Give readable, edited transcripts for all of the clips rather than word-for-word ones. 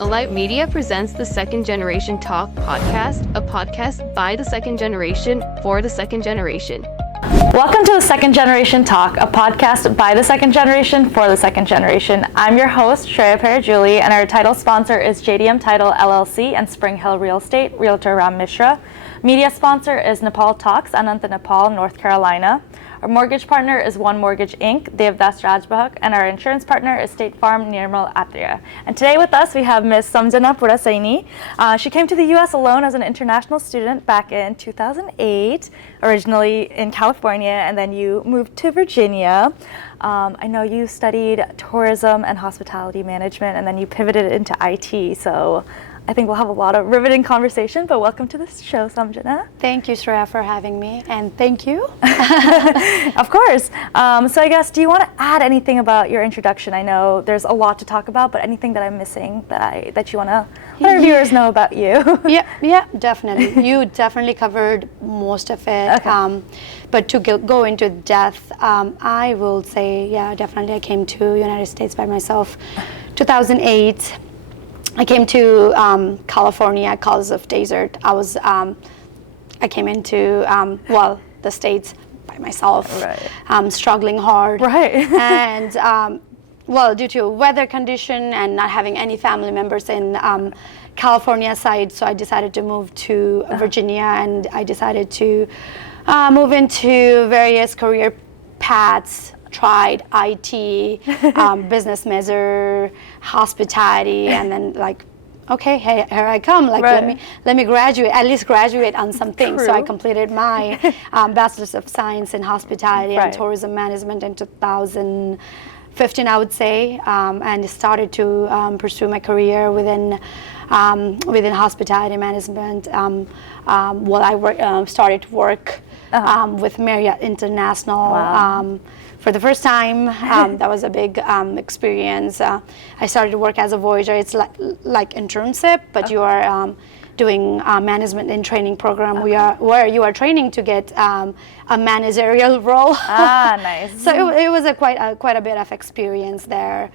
Alight Media presents the Second Generation Talk podcast, a podcast by the second generation for the second generation. Welcome to the Second Generation Talk, a podcast by the second generation for the second generation. I'm your host, Shreya Parajuli, and our title sponsor is JDM Title LLC and Spring Hill Real Estate, Realtor Ram Mishra. Media sponsor is Nepal Talks, Ananta, Nepal, North Carolina. Our mortgage partner is One Mortgage Inc., Devdas Rajbahak, and our insurance partner is State Farm Nirmal Atria. And today with us we have Ms. Samjhana Pudasaini. She came to the U.S. alone as an international student back in 2008, originally in California, and then you moved to Virginia. I know you studied tourism and hospitality management, and then you pivoted into IT, so I think we'll have a lot of riveting conversation, but welcome to the show, Samjhana. Thank you, Shreya, for having me, and thank you. Of course. So I guess, do you want to add anything about your introduction? I know there's a lot to talk about, but anything that I'm missing that you want to let our viewers know about you? Yeah, definitely. You definitely covered most of it. Okay. But to go into depth, I will say, yeah, definitely I came to United States by myself, 2008. I came to California because of desert. I came into the States by myself, right. Struggling hard, right? And due to weather condition and not having any family members in California side, so I decided to move to Virginia, and I decided to move into various career paths. Tried IT, business measure, hospitality, and then okay, hey, here I come. Right. let me graduate, at least graduate on something. True. So I completed my Bachelor's of Science in Hospitality and Tourism Management in 2015, I would say, and started to pursue my career within hospitality management. I started to work with Marriott International. Wow. For the first time, that was a big experience. I started to work as a voyager. It's like internship, but you are doing a management and training program. Where you are training to get a managerial role. Nice. So it was quite a bit of experience there.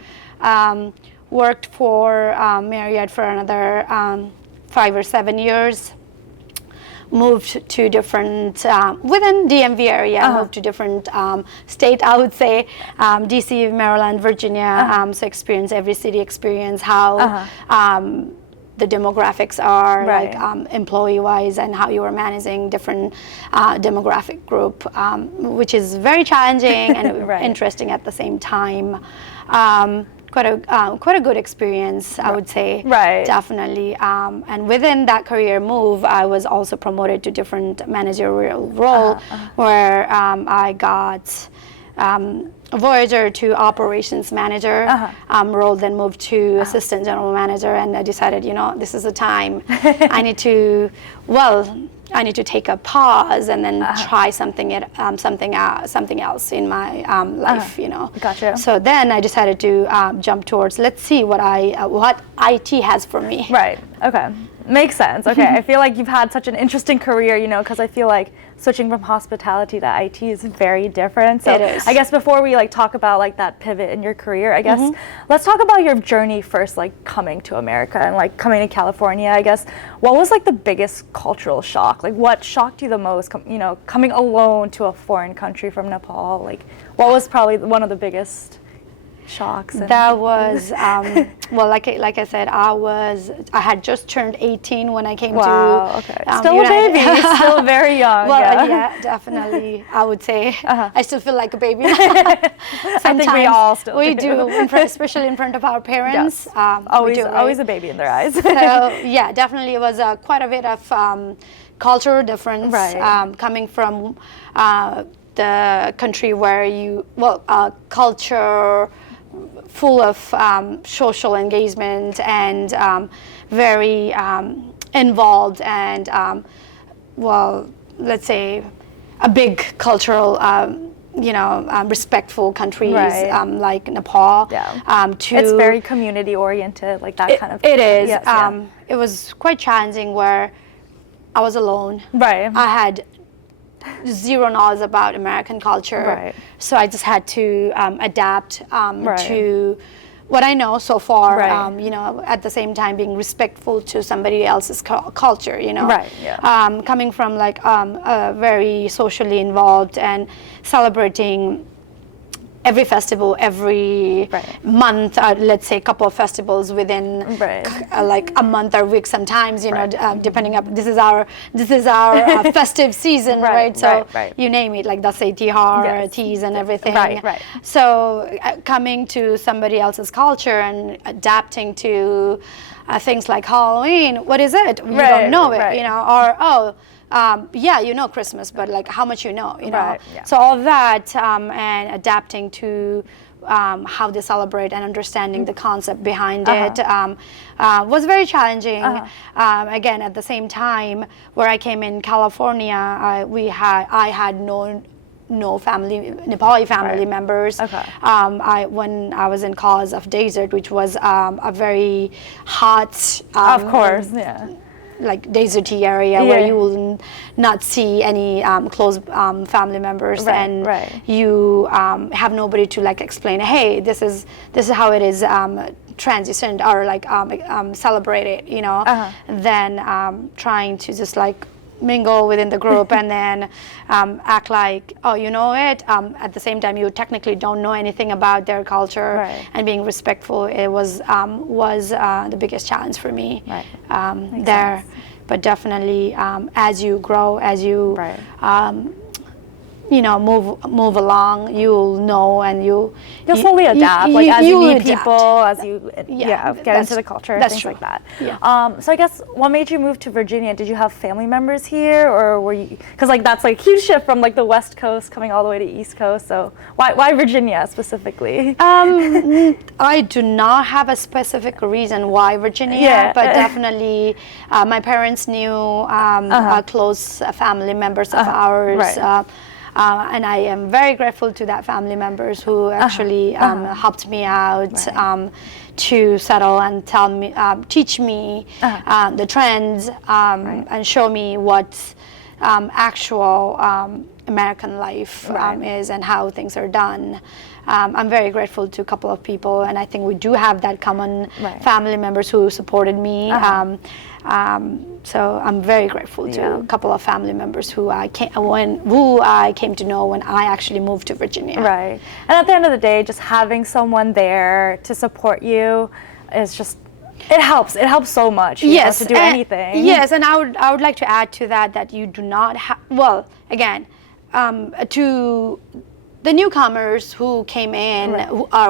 Worked for Marriott for another 5 or 7 years. Moved to different, within DMV area, moved to different state, I would say, DC, Maryland, Virginia, so experience every city, experience how the demographics are, employee-wise, and how you are managing different demographic group, which is very challenging and interesting at the same time. Quite a good experience, I would say. Right. Definitely. And within that career move, I was also promoted to different managerial role, where I got Voyager to operations manager role, then moved to assistant general manager, and I decided, this is the time. I need to take a pause and then try something else in my life, Gotcha. So then I decided to jump towards, let's see what IT has for me. Right. Okay. Makes sense. Okay. I feel like you've had such an interesting career, because I feel like switching from hospitality to IT is very different. So it is. I guess before we talk about that pivot in your career, I guess let's talk about your journey first, coming to America and coming to California. I guess what was the biggest cultural shock? What shocked you the most? Coming alone to a foreign country from Nepal. What was probably one of the biggest shocks? That was like I said, I had just turned 18 when I came to okay. Still a baby, still very young. Yeah, definitely. I would say I still feel like a baby. I think we all still do, especially in front of our parents. Yes. Always a baby in their eyes. So yeah, definitely it was quite a bit of cultural difference, coming from the country where culture full of social engagement and very involved and let's say a big cultural respectful countries like Nepal. It's very community oriented, that kind of. It is. Yes, it was quite challenging where I was alone. Right. I had zero knowledge about American culture. Right. So I just had to adapt to what I know so far, Right. you know, at the same time being respectful to somebody else's culture, you know. Right, yeah. Coming from like very socially involved and celebrating every festival every Right. month, let's say a couple of festivals within Right. like a month or week sometimes, you know, Right. depending up, this is our festive season, Right, right? So right, right. you name it, like the tihar, Yes. teas and everything. Right. So coming to somebody else's culture and adapting to things like Halloween, what is it? You Right, don't know it, right. you know, or yeah, you know Christmas, but like how much you know, you know. Right, yeah. So all that and adapting to how they celebrate and understanding the concept behind it was very challenging. Again, at the same time, where I came in California, I had no family, Nepali family Right. members. Okay. When I was in Cause of Desert, which was a very hot, Of course, yeah. like deserty area where you will not see any close family members, Right, and right. you have nobody to like explain, hey, this is how it is transitioned or like celebrate it, you know. Then trying to just like mingle within the group and then act like, oh, you know it. At the same time, you technically don't know anything about their culture. Right. And being respectful, it was the biggest challenge for me. Right. There. sense. But definitely, as you grow, as you Right. you know, move along, you'll know, and you'll slowly adapt, like as you meet adapt. people, as you Yeah, get that's- into the culture, that's things true. like that. Yeah. So I guess what made you move to Virginia? Did you have family members here, or were you? Because like that's like a huge shift from like the West Coast coming all the way to East Coast. So why Virginia specifically? I do not have a specific reason why Virginia, Yeah. but definitely my parents knew close family members of ours. Right. And I am very grateful to that family members who actually helped me out to settle and teach me the trends and show me what actual American life is and how things are done. I'm very grateful to a couple of people, and I think we do have that common family members who supported me. So I'm very grateful to a couple of family members who I came to know when I actually moved to Virginia. Right. And at the end of the day, just having someone there to support you is just, it helps. It helps so much, you know, to do anything. Yes, and I would like to add to that you do not have, well, again, to the newcomers who came in,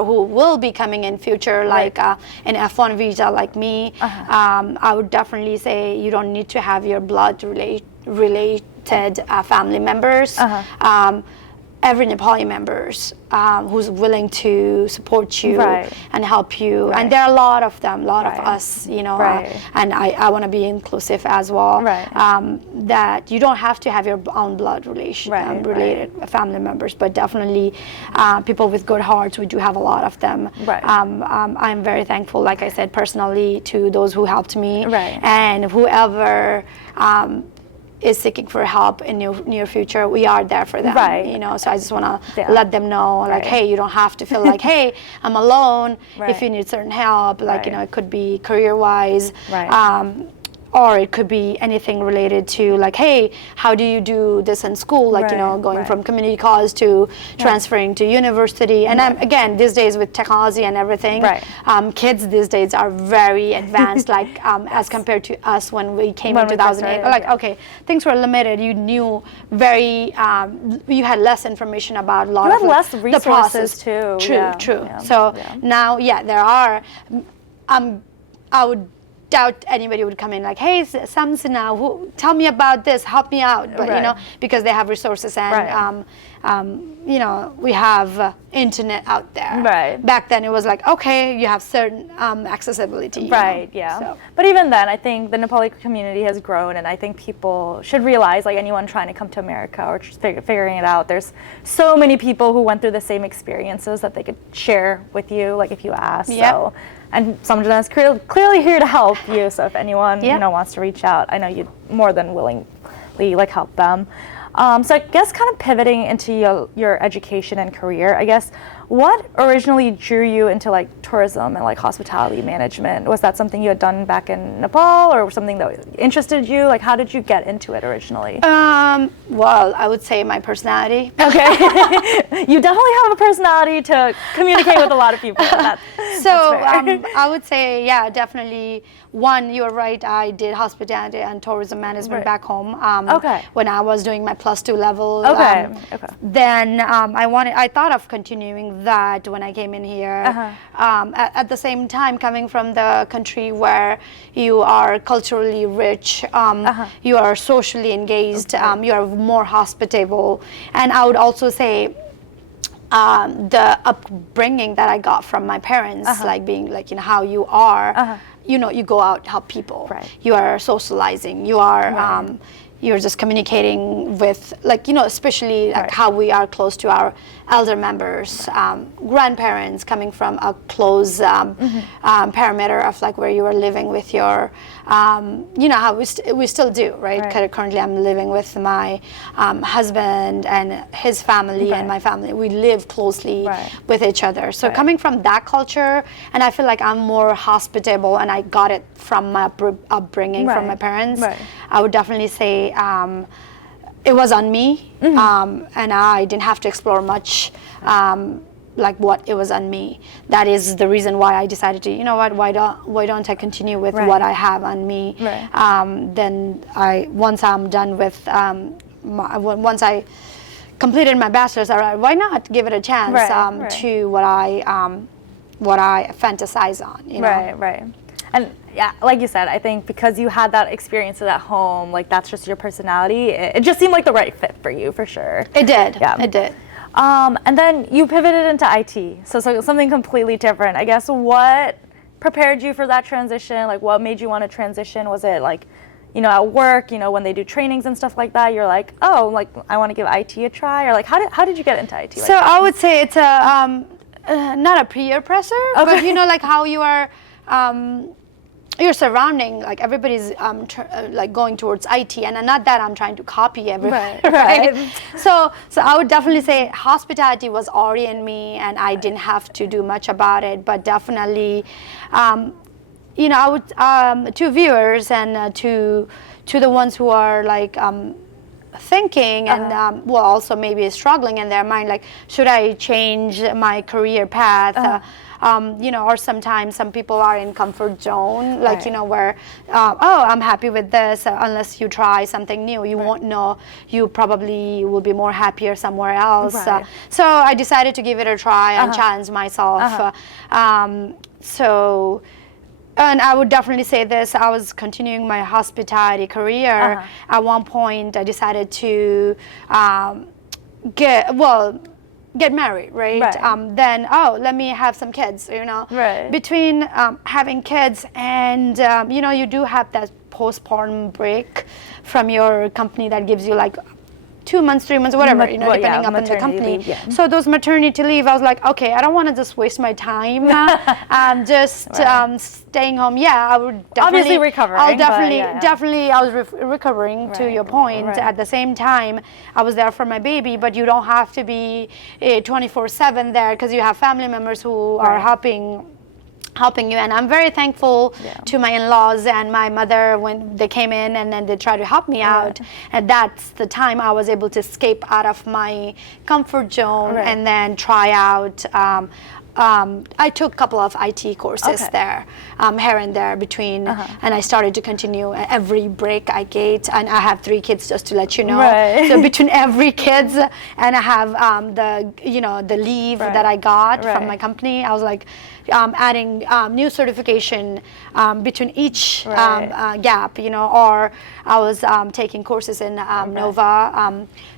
who will be coming in future, like an F1 visa like me, I would definitely say you don't need to have your blood related family members. Every Nepali members who's willing to support you and help you, and there are a lot of them, a lot of us, you know, and I want to be inclusive as well. That you don't have to have your own blood related family members, but definitely people with good hearts. We do have a lot of them. I'm very thankful, like I said, personally to those who helped me, and whoever is seeking for help in near future, we are there for them. You know, so I just want to let them know, like, hey, you don't have to feel like, hey, I'm alone. If you need certain help, like, you know, it could be career-wise, or it could be anything related to, like, hey, how do you do this in school? Like, you know, going from community college to transferring to university. And again, these days with technology and everything, kids these days are very advanced, like as compared to us when we came in 2008. Like, okay, things were limited. You knew you had less information about a lot of less the resources process. too. True. So now, there are, I would doubt anybody would come in like, hey, Samjhana, tell me about this, help me out, but you know, because they have resources and you know, we have internet out there. Back then it was like, okay, you have certain accessibility. You know? So. But even then, I think the Nepali community has grown, and I think people should realize, like anyone trying to come to America or just figuring it out, there's so many people who went through the same experiences that they could share with you, like if you ask. So. And Samjhana is clearly here to help you. So if anyone you know wants to reach out, I know you'd more than willingly like help them. So I guess kind of pivoting into your education and career, I guess, What originally drew you into like tourism and like hospitality management? Was that something you had done back in Nepal, or something that interested you? Like, how did you get into it originally? Well, I would say my personality. Okay. You definitely have a personality to communicate with a lot of people. I would say, yeah, definitely. One, you're right. I did hospitality and tourism management back home. When I was doing my +2 level. Then I thought of continuing that when I came in here. At the same time, coming from the country where you are culturally rich, you are socially engaged, you are more hospitable, and I would also say the upbringing that I got from my parents, like being like, how you are, you go out, help people, you are socializing, you are you're just communicating with, like, especially like how we are close to our elder members, grandparents, coming from a close perimeter of like where you are living with your, how we still do, right? Currently I'm living with my husband and his family and my family. We live closely with each other. So coming from that culture, and I feel like I'm more hospitable, and I got it from my upbringing from my parents. I would definitely say it was on me, and I didn't have to explore much, like what it was on me. That is the reason why I decided to, why don't I continue with what I have on me? Then once I'm done with, once I completed my bachelor's, why not give it a chance to what I fantasize on? And yeah, like you said, I think because you had that experience at home, like that's just your personality, it just seemed like the right fit for you, for sure. It did. Yeah. It did. And then you pivoted into IT, so something completely different. I guess what prepared you for that transition? Like, what made you want to transition? Was it like, at work, when they do trainings and stuff like that, you're like, oh, like I want to give IT a try, or like how did you get into IT? So I would say it's a not a peer pressure, but like how you are. Your surrounding, like everybody's like going towards IT, and not that I'm trying to copy everybody, right? So I would definitely say hospitality was already in me, and I didn't have to do much about it. But definitely, I would to viewers and to the ones who are like thinking and also maybe struggling in their mind, like, should I change my career path? Or sometimes some people are in comfort zone, like, where, I'm happy with this. Unless you try something new, you won't know. You probably will be more happier somewhere else. So I decided to give it a try and challenge myself. And I would definitely say this, I was continuing my hospitality career. At one point, I decided to get married, right? Then, let me have some kids, Between having kids and, you do have that postpartum break from your company that gives you like 2 months, 3 months, whatever, depending upon the company. Leave, So those maternity leave, I was like, okay, I don't want to just waste my time just staying home. Yeah, I would definitely. Obviously recovering. I'll definitely, I was recovering to your point. At the same time, I was there for my baby, but you don't have to be 24/7 there, because you have family members who are helping you, and I'm very thankful to my in-laws and my mother when they came in and then they tried to help me out, and that's the time I was able to escape out of my comfort zone and then try out. I took a couple of IT courses there, here and there between, and I started to continue every break I get, and I have 3 kids, just to let you know. So between every kids, and I have the leave that I got from my company, I was like adding new certification between each gap, or I was taking courses in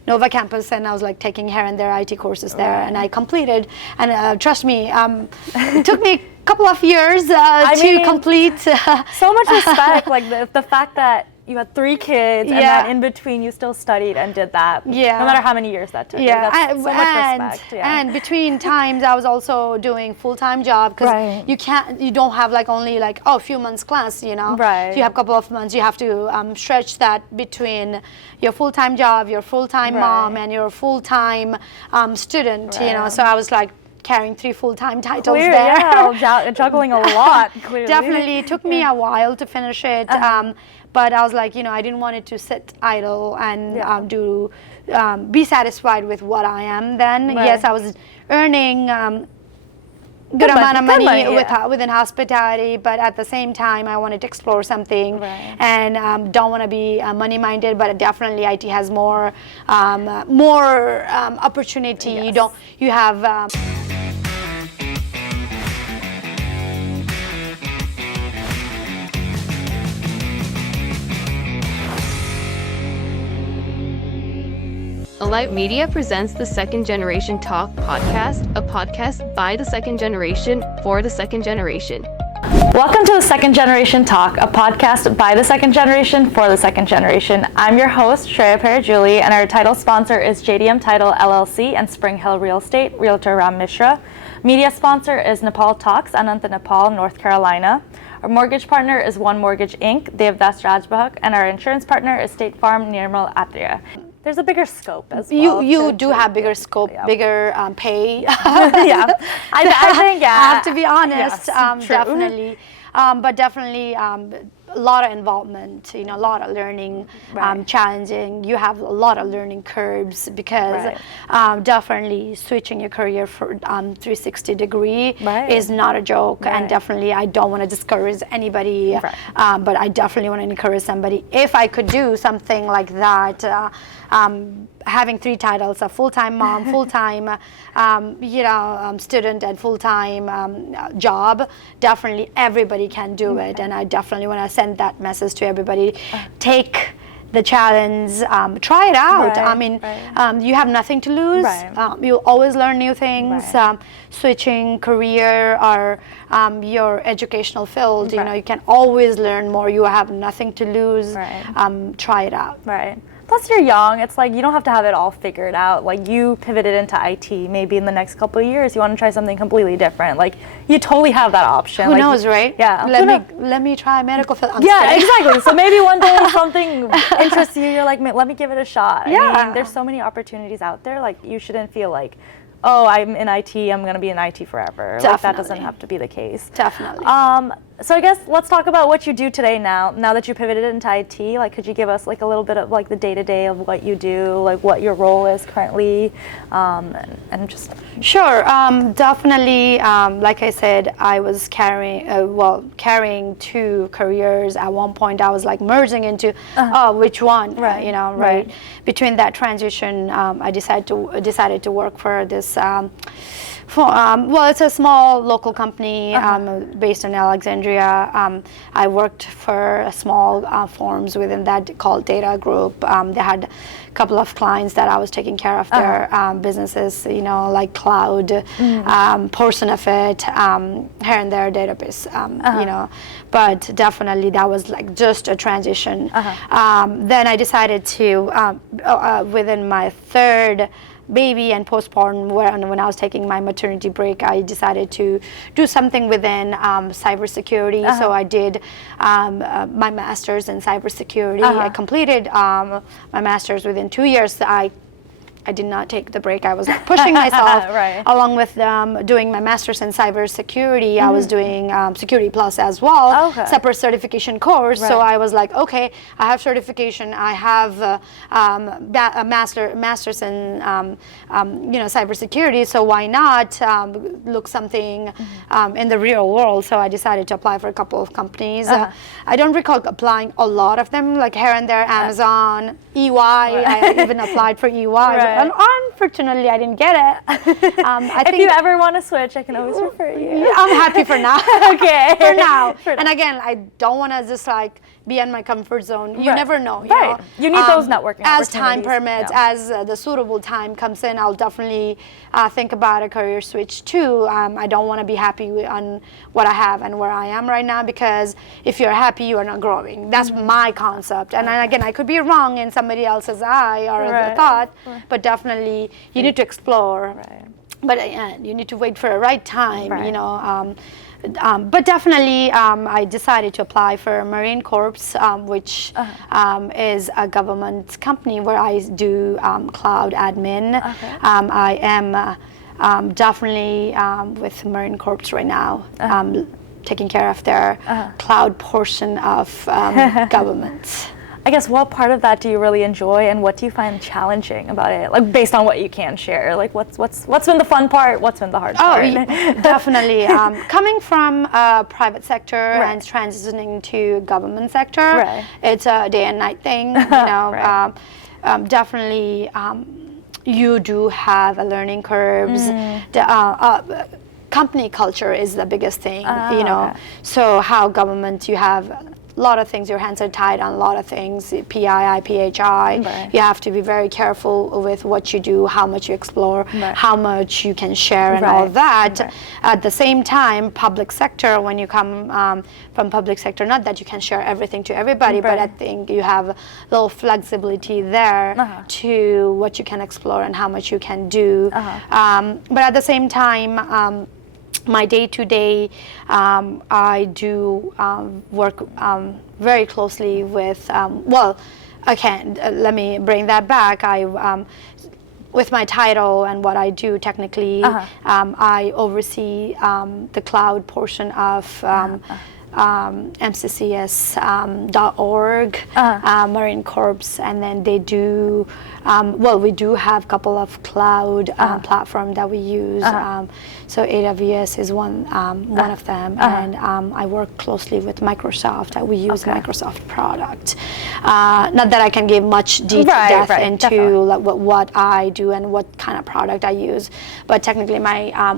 Nova campus, and I was like taking here and there IT courses there, and I completed, and trust me, it took me a couple of years to complete. So much respect, like the fact that you had 3 kids, and then in between you still studied and did that. Yeah. No matter how many years that took. That's so much respect. And between times, I was also doing full-time job, because you don't have like only like a few months class, You have a couple of months. You have to stretch that between your full-time job, your full-time mom, and your full-time student. So I was like carrying 3 full-time titles Clear, there. yeah, juggling a lot, clearly. Definitely, it took me a while to finish it. But I was like, I didn't want it to sit idle and be satisfied with what I am then. Right. Yes, I was earning good amount of money within hospitality, but at the same time I wanted to explore something and don't want to be money minded, but definitely IT has more opportunity. Yes. You have Alight Media presents the Second Generation Talk podcast, a podcast by the second generation for the second generation. Welcome to the Second Generation Talk, a podcast by the second generation for the second generation. I'm your host, Shreya Parajuli, and our title sponsor is JDM Title LLC and Spring Hill Real Estate, Realtor Ram Mishra. Media sponsor is Nepal Talks, Ananta, Nepal, North Carolina. Our mortgage partner is One Mortgage Inc., Devdas Rajbahak, and our insurance partner is State Farm, Nirmal Atria. There's a bigger scope as well. You do have bigger scope, bigger pay. Yeah, I think, I have to be honest, yes, definitely. But definitely a lot of involvement, a lot of learning, challenging. You have a lot of learning curves because definitely switching your career for 360 degree is not a joke. And definitely I don't want to discourage anybody, but I definitely want to encourage somebody. If I could do something like that, having 3 titles, a full-time mom, full-time student, and full-time job, definitely everybody can do it. And I definitely want to send that message to everybody. Take the challenge, try it out. You have nothing to lose. You'll always learn new things. Switching career or your educational field, you can always learn more. You have nothing to lose. Try it out. Plus you're young, it's like you don't have to have it all figured out. Like you pivoted into IT, maybe in the next couple of years you want to try something completely different. Like you totally have that option. Who knows, right? Yeah. Let me try medical field. Exactly. So maybe one day something interests you, you're like, let me give it a shot. I mean, there's so many opportunities out there. Like you shouldn't feel like, oh, I'm in IT, I'm going to be in IT forever. Definitely. Like that doesn't have to be the case. Definitely. So I guess let's talk about what you do today now that you pivoted into IT. Like, could you give us like a little bit of like the day-to-day of what you do, like what your role is currently, and just... Sure. Definitely, like I said, I was carrying 2 careers. At one point, I was like merging into, which one? Between that transition, I decided to work for this. It's a small local company based in Alexandria. I worked for small firms within that called Data Group. They had a couple of clients that I was taking care of their businesses, like cloud, portion of it, here and there database, But definitely that was like just a transition. Then I decided to, within my 3rd baby and postpartum, when I was taking my maternity break, I decided to do something within cybersecurity. So I did my master's in cybersecurity. I completed my master's within 2 years. I did not take the break. I was like pushing myself along with doing my master's in cybersecurity. I was doing Security Plus as well, separate certification course. So I was like, okay, I have certification. I have a master's in cybersecurity. So why not look something in the real world? So I decided to apply for a couple of companies. I don't recall applying a lot of them, like here and there, Amazon, EY. I even applied for EY. And unfortunately, I didn't get it. If you ever want to switch, I can always refer you. I'm happy for now. Okay. For now. And again, I don't want to just like be in my comfort zone. You never know. You need those networking as time permits, as the suitable time comes in, I'll definitely think about a career switch too. I don't want to be happy on what I have and where I am right now, because if you're happy, you are not growing. That's my concept. And again, I could be wrong in somebody else's eye or thought, but definitely you need to explore. But you need to wait for a right time, but definitely, I decided to apply for Marine Corps, which is a government company where I do cloud admin. I am definitely with Marine Corps right now, taking care of their cloud portion of government. I guess what part of that do you really enjoy, and what do you find challenging about it? Like based on what you can share, like what's been the fun part? What's been the hard part? Definitely. Coming from private sector and transitioning to government sector, it's a day and night thing. Definitely. You do have a learning curves. Company culture is the biggest thing, So how government, you have a lot of things, your hands are tied on a lot of things, PII, PHI. You have to be very careful with what you do, how much you explore, how much you can share and all that. At the same time, public sector, when you come from public sector, not that you can share everything to everybody, but I think you have a little flexibility there to what you can explore and how much you can do. But at the same time, my day-to-day, I do work very closely with, let me bring that back. With my title and what I do technically, I oversee the cloud portion of MCCS.org, Marine Corps, and then they do, we do have a couple of cloud platforms that we use. So AWS is one of them, and I work closely with Microsoft. We use Microsoft product. Not that I can give much depth into like, what I do and what kind of product I use, but technically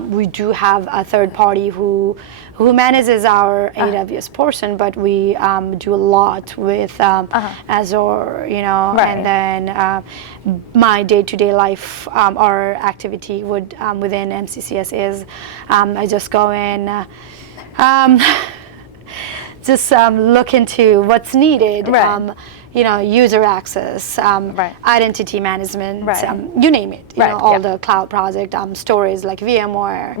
we do have a third party who manages our AWS portion, but we do a lot with Azure, and then my day-to-day life or activity within MCCS is I just go in, look into what's needed. User access, identity management, you name it. All the cloud project, stories like VMware.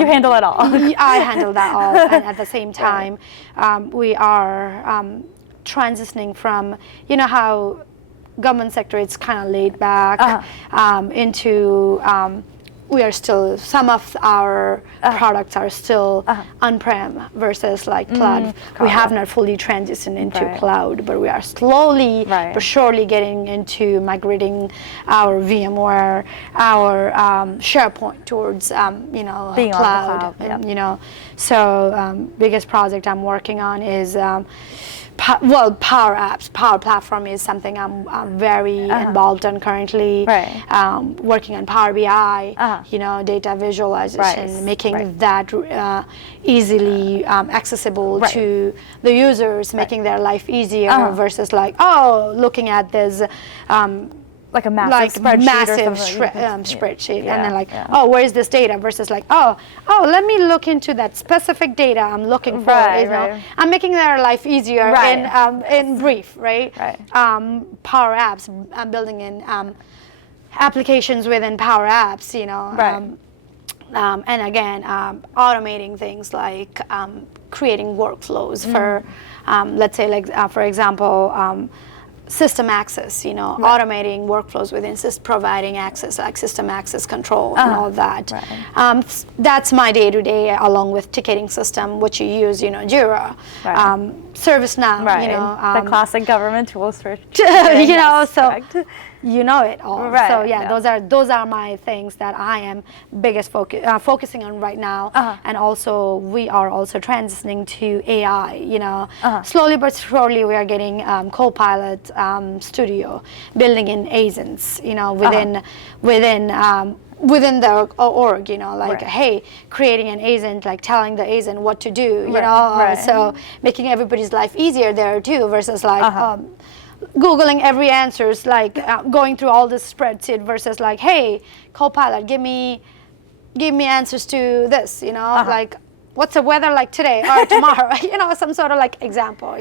You handle it all. I handle that all, and at the same time, we are transitioning from, how government sector it's kind of laid back into. We are still, some of our products are still on-prem versus like cloud. We have not fully transitioned into cloud, but we are slowly but surely getting into migrating our VMware, our SharePoint towards, being cloud. On the cloud. So biggest project I'm working on is Power Apps, Power Platform is something I'm very involved in currently. Working on Power BI, data visualization, making that easily accessible to the users, making their life easier versus like, looking at this. Like a massive spreadsheet, and then like, where is this data? Versus like, let me look into that specific data I'm looking for. I'm making their life easier in brief, Power Apps, I'm building in applications within Power Apps, and again, automating things like creating workflows for, let's say, like for example. System access, automating workflows within providing access, like system access control and all that. That's my day-to-day, along with ticketing system, which you use, Jira, ServiceNow, the classic government tools for you know it all. Those are my things that I am biggest focusing on right now, and also we are also transitioning to AI. Slowly but surely we are getting Copilot Studio, building in agents. Within the org, hey, creating an agent, like telling the agent what to do, so making everybody's life easier there too, versus like Googling every answers, like going through all this spreadsheet versus like, hey, Copilot, give me answers to this, like what's the weather like today or tomorrow, some sort of like example,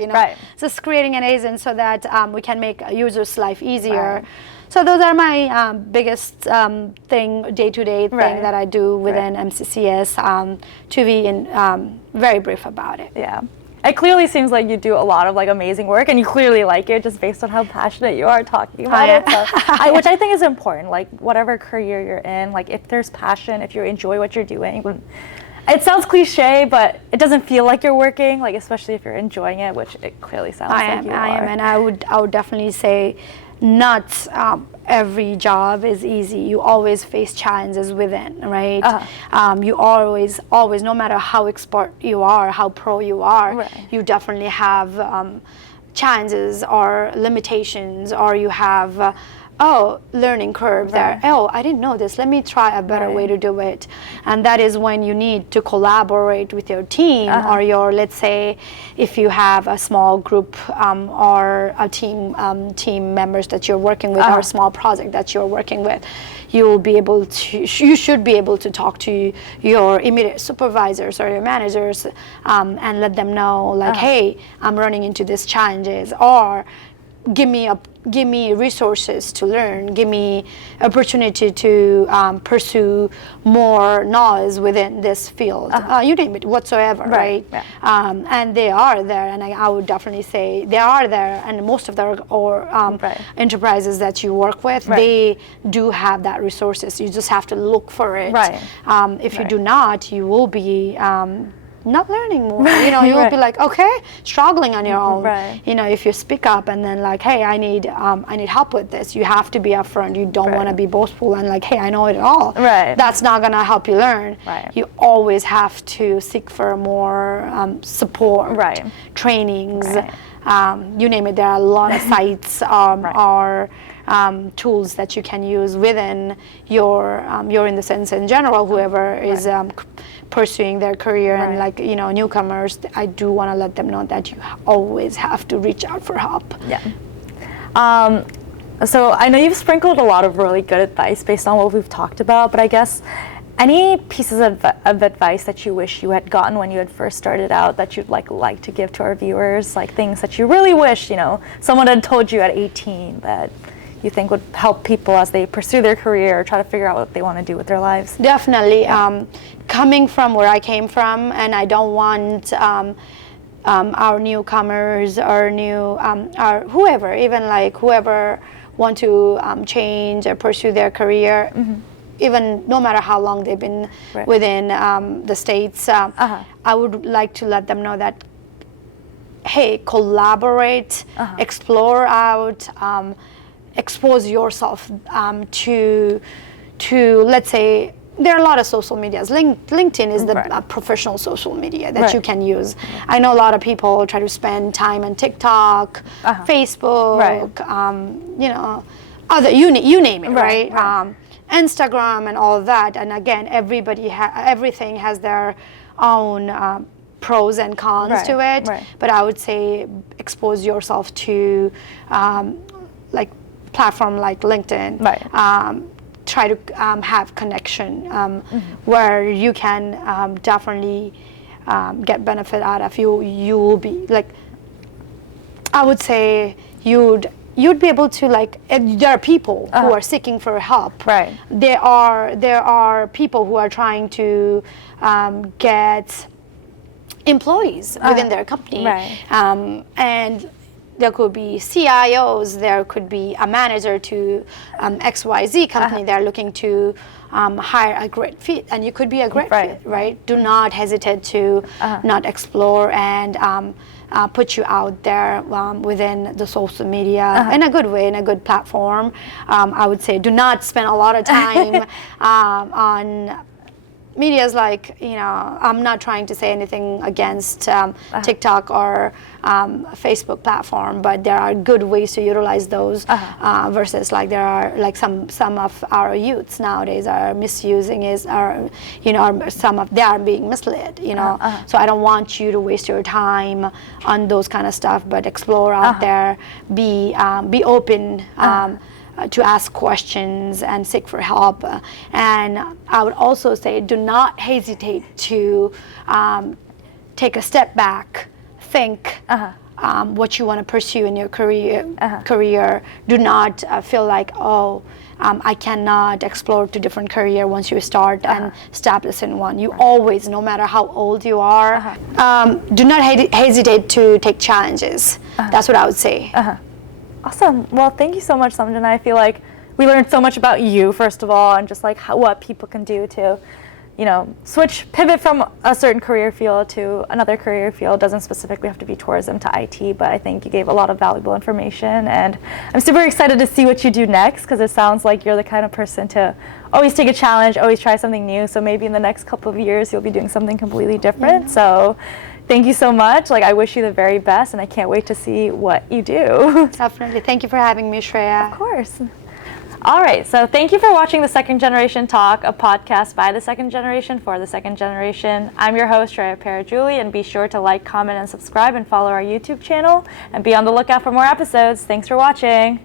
Just creating an agent so that we can make a user's life easier. So those are my biggest day-to-day thing that I do within MCCS, to be very brief about it. Yeah. It clearly seems like you do a lot of like amazing work, and you clearly like it just based on how passionate you are talking about it. So, which I think is important. Like whatever career you're in, like if there's passion, if you enjoy what you're doing, it sounds cliche, but it doesn't feel like you're working. Like especially if you're enjoying it, which it clearly sounds like you are. I am, and I would definitely say, not every job is easy. You always face challenges within, right? You always, no matter how expert you are, how pro you are, you definitely have challenges or limitations, or you have learning curve there. Oh, I didn't know this. Let me try a better way to do it. And that is when you need to collaborate with your team or your, let's say, if you have a small group or a team members that you're working with or a small project that you're working with, you should be able to talk to your immediate supervisors or your managers and let them know, like, hey, I'm running into these challenges, or give me resources to learn, give me opportunity to pursue more knowledge within this field, you name it, whatsoever, right? And they are there, and I would definitely say they are there, and most of the enterprises that you work with, they do have that resources. You just have to look for it. If you do not, you will be not learning more. You know, you will be like, okay, struggling on your own. You know, if you speak up and then like, hey, I need help with this, you have to be upfront. You don't want to be boastful and like, hey, I know it all. That's not gonna help you learn. You always have to seek for more support, trainings, you name it. There are a lot of sites or tools that you can use within your in the sense in general, whoever is pursuing their career, and like, you know, newcomers, I do want to let them know that you always have to reach out for help. So I know you've sprinkled a lot of really good advice based on what we've talked about, but I guess any pieces of advice that you wish you had gotten when you had first started out that you'd like to give to our viewers, like things that you really wish, you know, someone had told you at 18 that you think would help people as they pursue their career or try to figure out what they want to do with their lives? Definitely. Coming from where I came from, and I don't want our newcomers or or whoever, even like whoever want to change or pursue their career, even no matter how long they've been within the States, I would like to let them know that, hey, collaborate, explore out, expose yourself to let's say, there are a lot of social medias. LinkedIn is the professional social media that you can use. I know a lot of people try to spend time on TikTok, Facebook, you know, other you name it, right? Instagram and all of that. And again, everything has their own pros and cons to it. But I would say expose yourself to like platform like LinkedIn. Try to have connection where you can definitely get benefit out of. You will be like, I would say you'd be able to, like, there are people who are seeking for help. There are people who are trying to get employees within their company, and there could be CIOs, there could be a manager to XYZ company. They're looking to hire a great fit, and you could be a great fit, right? Do not hesitate to not explore and put you out there within the social media in a good way, in a good platform. I would say do not spend a lot of time on media's like, you know, I'm not trying to say anything against TikTok or Facebook platform, but there are good ways to utilize those versus like there are like some of our youths nowadays are misusing they are being misled, you know. So I don't want you to waste your time on those kind of stuff, but explore out there, be open to ask questions and seek for help. And I would also say do not hesitate to take a step back, think what you want to pursue in your career. Do not feel like, I cannot explore to different career once you start and establish in one. You always, no matter how old you are, do not hesitate to take challenges. That's what I would say. Awesome. Well, thank you so much, Samjhana. I feel like we learned so much about you, first of all, and just like what people can do to, pivot from a certain career field to another career field. Doesn't specifically have to be tourism to IT, but I think you gave a lot of valuable information, and I'm super excited to see what you do next, because it sounds like you're the kind of person to always take a challenge, always try something new. So maybe in the next couple of years you'll be doing something completely different. So thank you so much. I wish you the very best, and I can't wait to see what you do. Definitely. Thank you for having me, Shreya. Of course. All right, so thank you for watching The Second Generation Talk, a podcast by the second generation for the second generation. I'm your host, Shreya Parajuli, and be sure to like, comment, and subscribe, and follow our YouTube channel, and be on the lookout for more episodes. Thanks for watching.